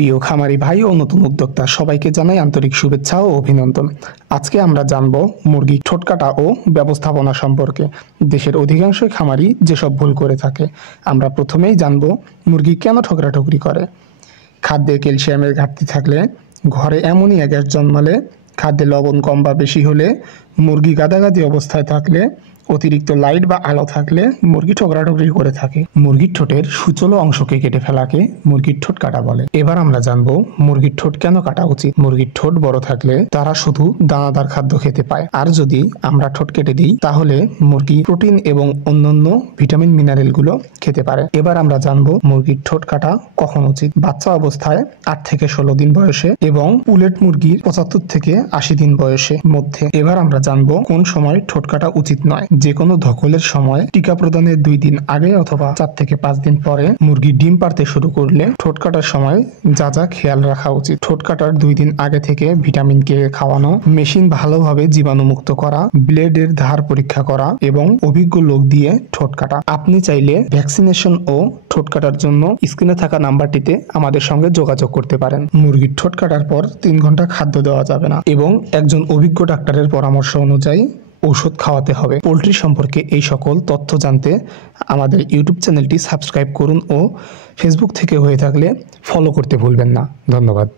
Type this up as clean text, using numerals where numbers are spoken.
প্রিয় খামারি ভাই ও নতুন উদ্যোক্তা সবাইকে জানাই আন্তরিক শুভেচ্ছা ও অভিনন্দন। আজকে আমরা জানব মুরগির ঠোঁট কাটা ও ব্যবস্থাপনা সম্পর্কে। দেশের অধিকাংশ খামারি যেসব ভুল করে থাকে। আমরা প্রথমেই জানব মুরগি কেন ঠোকরাঠুকরি করে। খাদ্যে ক্যালসিয়ামের ঘাটতি থাকলে, ঘরে অ্যামোনিয়া গ্যাস জন্মালে, খাদ্যে লবণ কম বা বেশি হলে, মুরগি গাদাগাদি অবস্থায় থাকলে, অতিরিক্ত লাইট বা আলো থাকলে মুরগি ঠোকরাঠুকরি করে থাকে। মুরগির ঠোঁটের সুচল অংশকে কেটে ফেলাকে মুরগির ঠোঁট কাটা বলে। এবার আমরা জানবো মুরগির ঠোঁট কেন কাটা উচিত। মুরগির ঠোঁট বড় থাকলে তারা শুধু দানাদার খাদ্য খেতে পায়, আর যদি আমরা ঠোঁট কেটে দিই তাহলে মুরগি প্রোটিন এবং অন্যান্য ভিটামিন মিনারেল গুলো খেতে পারে। এবার আমরা জানবো মুরগির ঠোঁট কাটা কখন উচিত। বাচ্চা অবস্থায় 8 থেকে 16 দিন বয়সে এবং পুলেট মুরগির 75 থেকে 80 দিন বয়সে মধ্যে। এবার আমরা জানবো কোন সময় ঠোঁট কাটা উচিত নয়। যে কোনো ধকলের সময়, টিকা প্রদানের 2 দিন আগে অথবা 4 থেকে 5 দিন পরে, মুরগি ডিম পাড়তে শুরু করলে ঠোঁট কাটার সময় যা যা খেয়াল রাখা উচিত। ঠোঁট কাটার 2 দিন আগে থেকে ভিটামিন কে খাওয়ানো, মেশিন ভালোভাবে জীবাণুমুক্ত করা, ব্লেডের ধার পরীক্ষা করা এবং অভিজ্ঞ লোক দিয়ে ঠোঁট কাটা। আপনি চাইলে ভ্যাকসিনেশন ও ঠোঁট কাটার জন্য স্ক্রিনে থাকা নাম্বারটিতে আমাদের সঙ্গে যোগাযোগ করতে পারেন। মুরগির ঠোঁট কাটার পর 3 ঘন্টা খাদ্য দেওয়া যাবে না এবং একজন অভিজ্ঞ ডাক্তারের পরামর্শ অনুযায়ী ঔষধ খাওয়াতে হবে। পোলট্রি সম্পর্কে এই সকল তথ্য জানতে আমাদের ইউটিউব চ্যানেলটি সাবস্ক্রাইব করুন ও ফেসবুক থেকে হয়ে থাকলে ফলো করতে ভুলবেন না। ধন্যবাদ।